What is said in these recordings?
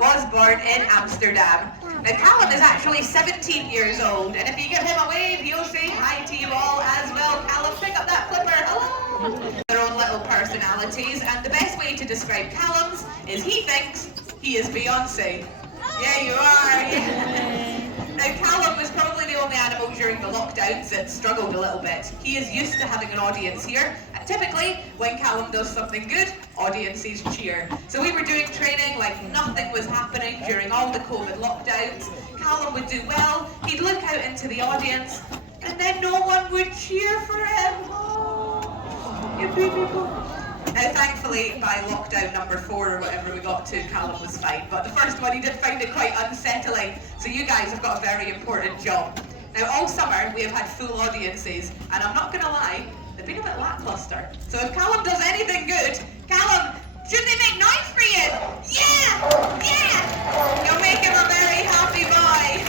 was born in Amsterdam. Now Callum is actually 17 years old, and if you give him a wave, he'll say hi to you all as well. Callum, pick up that clipper, hello! Their own little personalities, and the best way to describe Callum's is he thinks he is Beyonce. Yeah, you are, yeah. Now Callum was probably the only animal during the lockdowns that struggled a little bit. He is used to having an audience here, and typically when Callum does something good, audiences cheer. So we were doing training like nothing was happening during all the COVID lockdowns. Callum would do well, he'd look out into the audience, and then no one would cheer for him. Oh, you baby boy. Now thankfully by lockdown number 4 or whatever we got to, Callum was fine, but the first one he did find it quite unsettling, so you guys have got a very important job. Now all summer we have had full audiences, and I'm not going to lie, they've been a bit lackluster. So if Callum does anything good, Callum, should they make noise for you? Yeah! Yeah! You'll make him a very happy boy.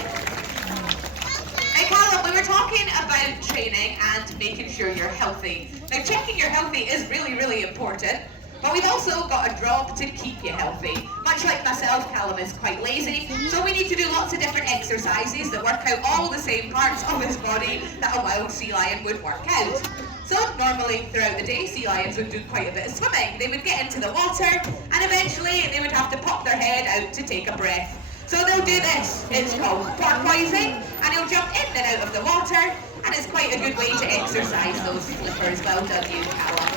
Now Callum, we were talking about training and making sure you're healthy. Now checking you're healthy is really, really important, but we've also got a job to keep you healthy. Much like myself, Callum is quite lazy, so we need to do lots of different exercises that work out all the same parts of his body that a wild sea lion would work out. So normally throughout the day, sea lions would do quite a bit of swimming. They would get into the water, and eventually they would have to pop their head out to take a breath. So they'll do this. It's called porpoising, and he'll jump in and out of the water, and it's quite a good way to exercise those flippers. Well done you, Callum.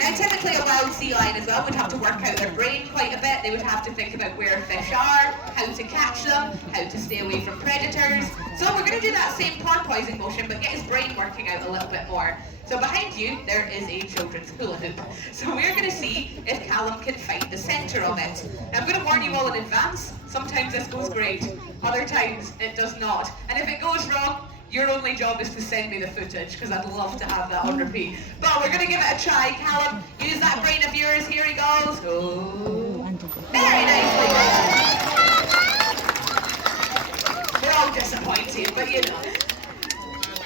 Now typically a wild sea lion as well would have to work out their brain quite a bit. They would have to think about where fish are, how to catch them, how to stay away from predators. So we're going to do that same porpoising motion, but get his brain working out a little bit more. So behind you, there is a children's hula hoop. So we're going to see if Callum can find the centre of it. Now I'm going to warn you all in advance, sometimes this goes great, other times it does not. And if it goes wrong, your only job is to send me the footage, because I'd love to have that on repeat. But we're going to give it a try. Callum, use that brain of yours. Here he goes. Oh. Very nicely done. We're all disappointed, but you know.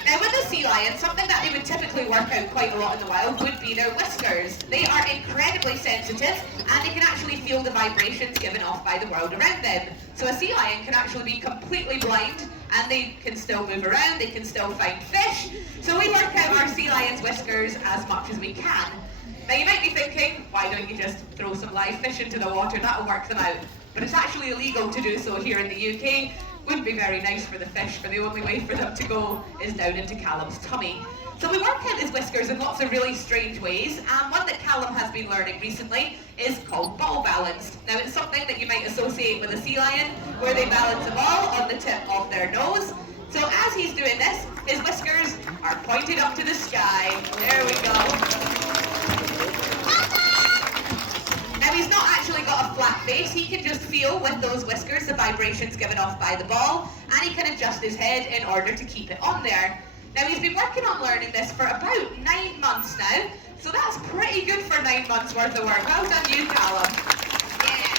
Now with the sea lion, something that they would typically work out quite a lot in the wild would be their whiskers. They are incredibly sensitive, and they can actually feel the vibrations given off by the world around them. So a sea lion can actually be completely blind, and they can still move around, they can still find fish. So we work out our sea lion's whiskers as much as we can. Now you might be thinking, why don't you just throw some live fish into the water, that'll work them out. But it's actually illegal to do so here in the UK. Wouldn't be very nice for the fish, but the only way for them to go is down into Callum's tummy. So we work out his whiskers in lots of really strange ways, and one that Callum has been learning recently is called ball balance. Now it's something that you might associate with a sea lion, where they balance a ball on the tip of their nose. So as he's doing this, his whiskers are pointed up to the sky. There we go. Now he's not actually got a flat face, he can just feel with those whiskers the vibrations given off by the ball, and he can adjust his head in order to keep it on there. Now he's been working on learning this for about 9 months now, so that's pretty good for 9 months worth of work. Well done you, Callum. Yeah.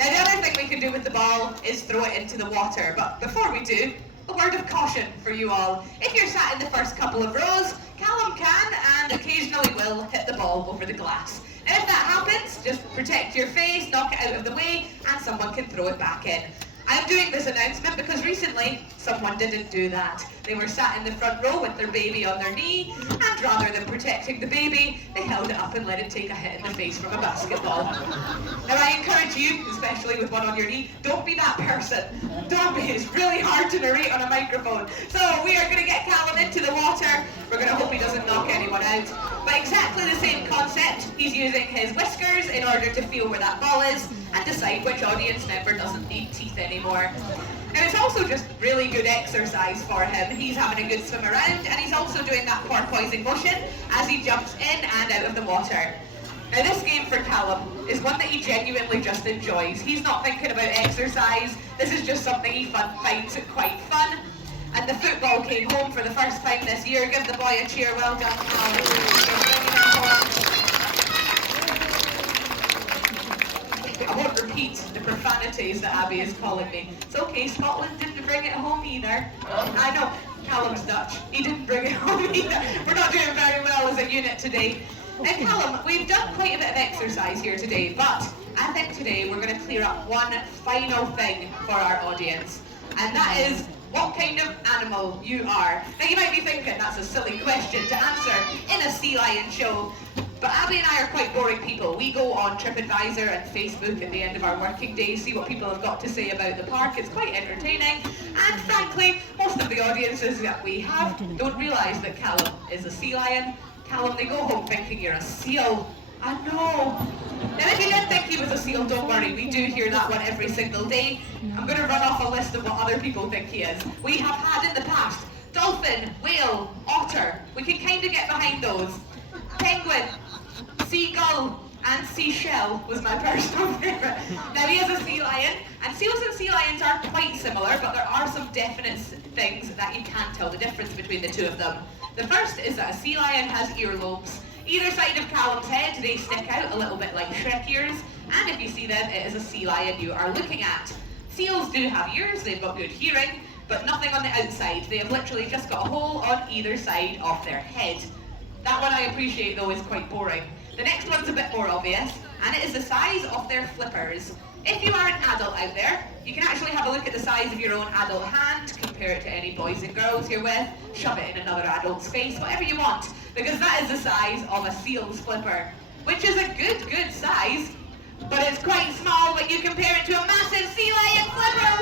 Now the other thing we can do with the ball is throw it into the water, but before we do, a word of caution for you all. If you're sat in the first couple of rows, Callum can and occasionally will hit the ball over the glass. Now if that happens, just protect your face, knock it out of the way, and someone can throw it back in. I'm doing this announcement because recently someone didn't do that. They were sat in the front row with their baby on their knee, and rather than protecting the baby, they held it up and let it take a hit in the face from a basketball. Now I encourage you, especially with one on your knee, don't be that person. Don't be. It's really hard to narrate on a microphone. So we are going to get Callum into the water. We're going to hope he doesn't knock anyone out. But exactly the same concept. He's using his whiskers in order to feel where that ball is and decide which audience member doesn't need teeth anymore. Now it's also just really good exercise for him. He's having a good swim around, and he's also doing that porpoising motion as he jumps in and out of the water. Now this game for Callum is one that he genuinely just enjoys. He's not thinking about exercise. This is just something he finds quite fun. And the football came home for the first time this year. Give the boy a cheer. Well done, Callum. I won't repeat the profanities that Abby is calling me. It's okay, Scotland didn't bring it home either. I know, Callum's Dutch. He didn't bring it home either. We're not doing very well as a unit today. Now Callum, we've done quite a bit of exercise here today, but I think today we're going to clear up one final thing for our audience, and that is what kind of animal you are. Now you might be thinking that's a silly question to answer in a Sea Lion show, but Abby and I are quite boring people. We go on TripAdvisor and Facebook at the end of our working day, see what people have got to say about the park. It's quite entertaining, and frankly, most of the audiences that we have don't realise that Callum is a sea lion. Callum, they go home thinking you're a seal. I know. Now if you didn't think he was a seal, don't worry, we do hear that one every single day. I'm going to run off a list of what other people think he is. We have had in the past dolphin, whale, otter. We can kind of get behind those. Penguin, seagull, and seashell was my personal favourite. Now he is a sea lion, and seals and sea lions are quite similar, but there are some definite things that you can't tell the difference between the two of them. The first is that a sea lion has earlobes. Either side of Callum's head, they stick out a little bit like Shrek ears, and if you see them, it is a sea lion you are looking at. Seals do have ears, they've got good hearing, but nothing on the outside. They have literally just got a hole on either side of their head. That one I appreciate though is quite boring. The next one's a bit more obvious, and it is the size of their flippers. If you are an adult out there, you can actually have a look at the size of your own adult hand, compare it to any boys and girls you're with, shove it in another adult's face, whatever you want, because that is the size of a seal's flipper, which is a good size, but it's quite small when you compare it to a massive sea lion flipper.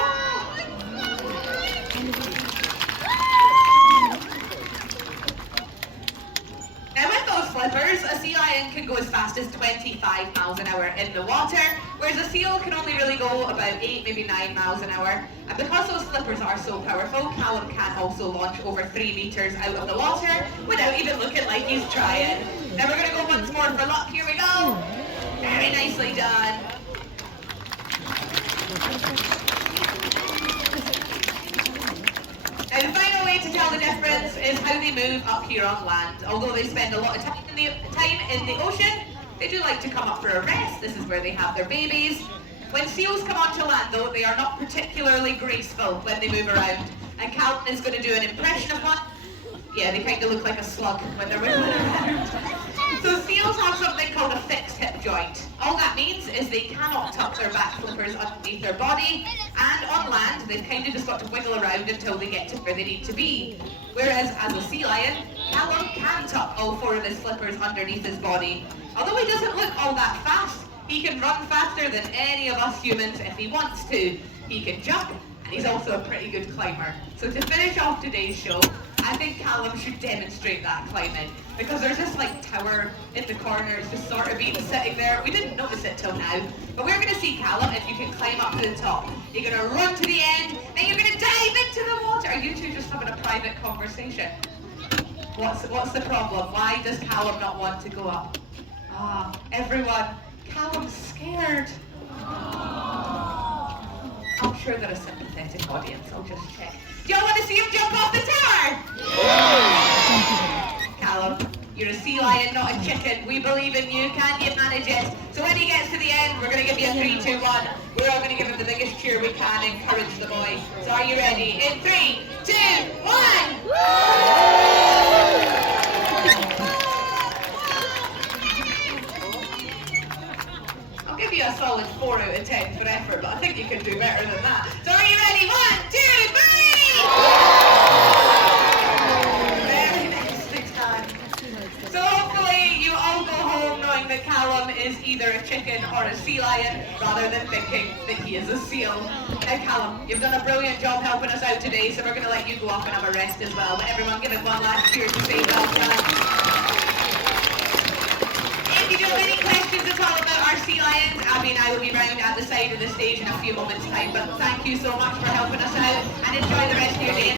Now with those flippers, a sea lion can go as fast as 25 miles an hour in the water, whereas a seal can only really go about 8, maybe 9 miles an hour. And because those flippers are so powerful, Callum can also launch over 3 meters out of the water without even looking like he's trying. Now we're going to go once more for luck. Here we go. Very nicely done. Now the final way to tell the difference is how they move up here on land. Although they spend a lot of time in the ocean, they do like to come up for a rest. This is where they have their babies. When seals come onto land though, they are not particularly graceful when they move around. And Callum is going to do an impression of one. Yeah, they kind of look like a slug when they're moving around. So seals have something called a fixed hip joint. All that means is they cannot tuck their back flippers underneath their body, and on land they've kind of just got to wiggle around until they get to where they need to be. Whereas as a sea lion, Callum can tuck all 4 of his flippers underneath his body. Although he doesn't look all that fast, he can run faster than any of us humans if he wants to. He can jump, and he's also a pretty good climber. So to finish off today's show, I think Callum should demonstrate that climbing, because there's this like tower in the corner, it's just sort of been sitting there. We didn't notice it till now, but we're going to see Callum if you can climb up to the top. You're going to run to the end, then you're going to dive into the water. Are you two just having a private conversation? What's the problem? Why does Callum not want to go up? Everyone, Callum's scared. I'm sure they're a sympathetic audience, I'll just check. Do y'all want to see him jump off the tower? Callum, you're a sea lion, not a chicken. We believe in you. Can you manage it? So when he gets to the end, we're going to give you a 3, 2, 1. We're all going to give him the biggest cheer we can, encourage the boy. So are you ready? In 3, 2, 1! I'll give you a solid 4 out of 10 for effort, but I think you can do better than that. So are you ready? 1, 2, 3! Very nicely done. So hopefully you all go home knowing that Callum is either a chicken or a sea lion, rather than thinking that he is a seal. Now Callum, you've done a brilliant job helping us out today, so we're going to let you go off and have a rest as well. But everyone give it one last cheer to say well done. If you do have any questions at all about our sea lions, Abby and I will be round at the side of the stage in a few moments' time. But thank you so much for helping us out, and enjoy the rest of your day.